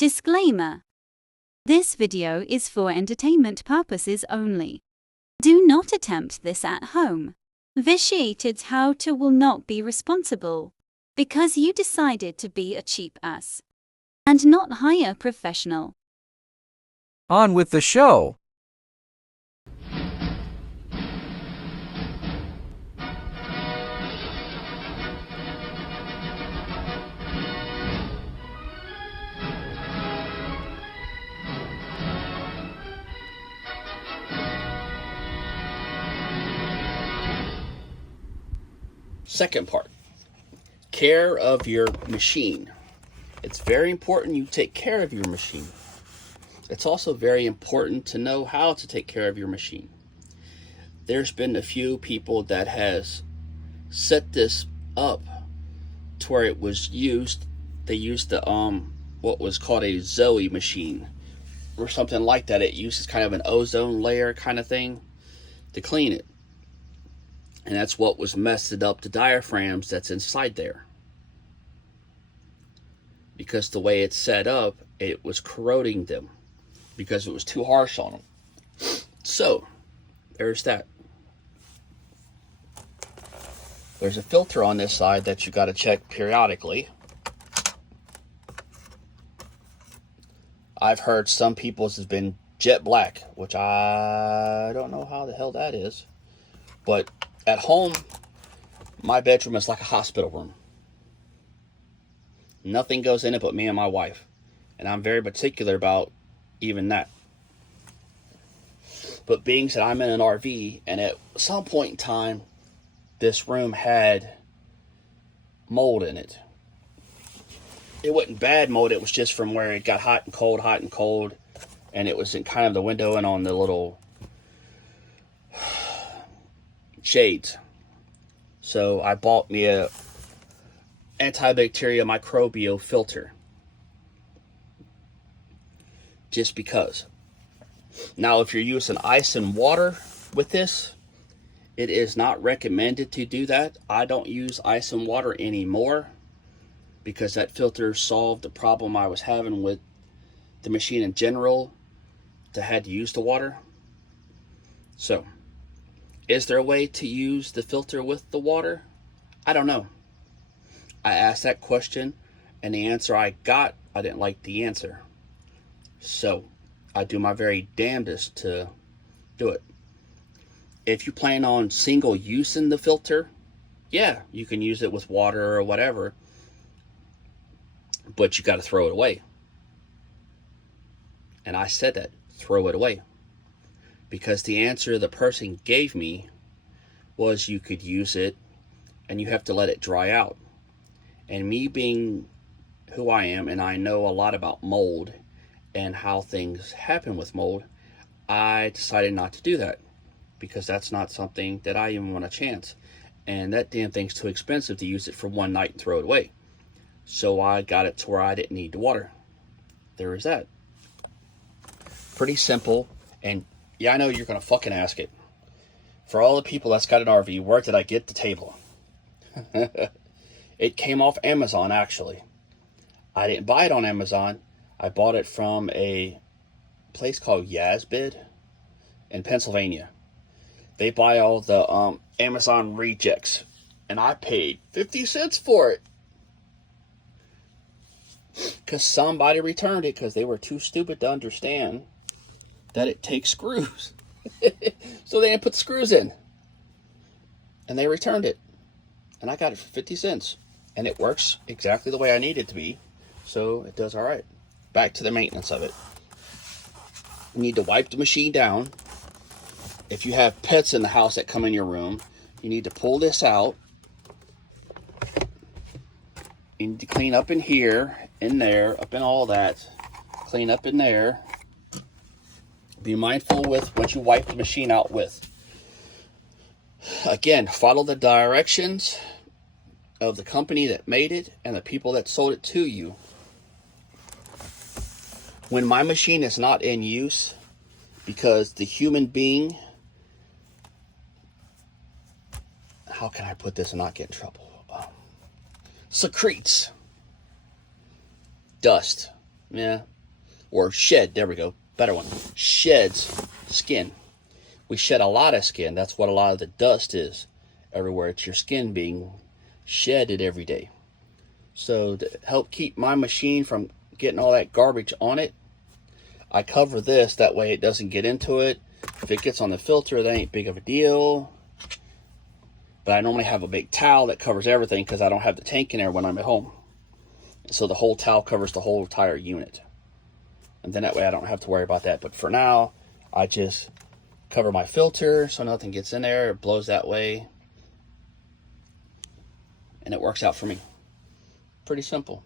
Disclaimer. This video is for entertainment purposes only. Do not attempt this at home. Vitiated how-to will not be responsible because you decided to be a cheap ass and not hire a professional. On with the show. Second part, care of your machine. It's very important you take care of your machine. It's also very important to know how to take care of your machine. There's been a few people that has set this up to where it was used. They used the what was called a Zoe machine or something like that. It uses kind of an ozone layer kind of thing to clean it. And that's what was messing up the diaphragms that's inside there. Because the way it's set up, it was corroding them because it was too harsh on them. So, there's that. There's a filter on this side that you got to check periodically. I've heard some people's has been jet black, which I don't know how the hell that is. But at home, my bedroom is like a hospital room. Nothing goes in it but me and my wife. And I'm very particular about even that. But being that I'm in an RV, and at some point in time, this room had mold in it. It wasn't bad mold, it was just from where it got hot and cold. And it was in kind of the window and on the little shades. So I bought me a antibacterial microbial filter. Just because. Now if you're using ice and water with this, it is not recommended to do that. I don't use ice and water anymore because that filter solved the problem I was having with the machine in general that had to use the water. So is there a way to use the filter with the water? I don't know. I asked that question, and the answer I got, I didn't like the answer. So, I do my very damnedest to do it. If you plan on single using the filter, yeah, you can use it with water or whatever, but you got to throw it away. And I said that, throw it away. Because the answer the person gave me was you could use it and you have to let it dry out. And me being who I am, and I know a lot about mold and how things happen with mold, I decided not to do that because that's not something that I even want to chance. And that damn thing's too expensive to use it for one night and throw it away. So I got it to where I didn't need the water. There is that. Pretty simple. And yeah, I know you're going to fucking ask it. For all the people that's got an RV, where did I get the table? It came off Amazon, actually. I didn't buy it on Amazon. I bought it from a place called Yazbid in Pennsylvania. They buy all the Amazon rejects. And I paid 50 cents for it. Because somebody returned it because they were too stupid to understand that it takes screws. So they didn't put the screws in. And they returned it. And I got it for 50 cents. And it works exactly the way I need it to be. So it does alright. Back to the maintenance of it. You need to wipe the machine down. If you have pets in the house that come in your room, you need to pull this out. You need to clean up in here, in there, up in all that. Clean up in there. Be mindful with what you wipe the machine out with. Again, follow the directions of the company that made it and the people that sold it to you. When my machine is not in use, because the human being, how can I put this and not get in trouble? Secretes dust Yeah. Or shed, there we go. Better one. Sheds skin. We shed a lot of skin. That's what a lot of the dust is everywhere. It's your skin being shedded every day. So to help keep my machine from getting all that garbage on it, I cover this, that way it doesn't get into it. If it gets on the filter, that ain't big of a deal. But I normally have a big towel that covers everything because I don't have the tank in there when I'm at home. So the whole towel covers the whole entire unit. And then that way I don't have to worry about that. But for now, I just cover my filter so nothing gets in there. It blows that way. And it works out for me. Pretty simple.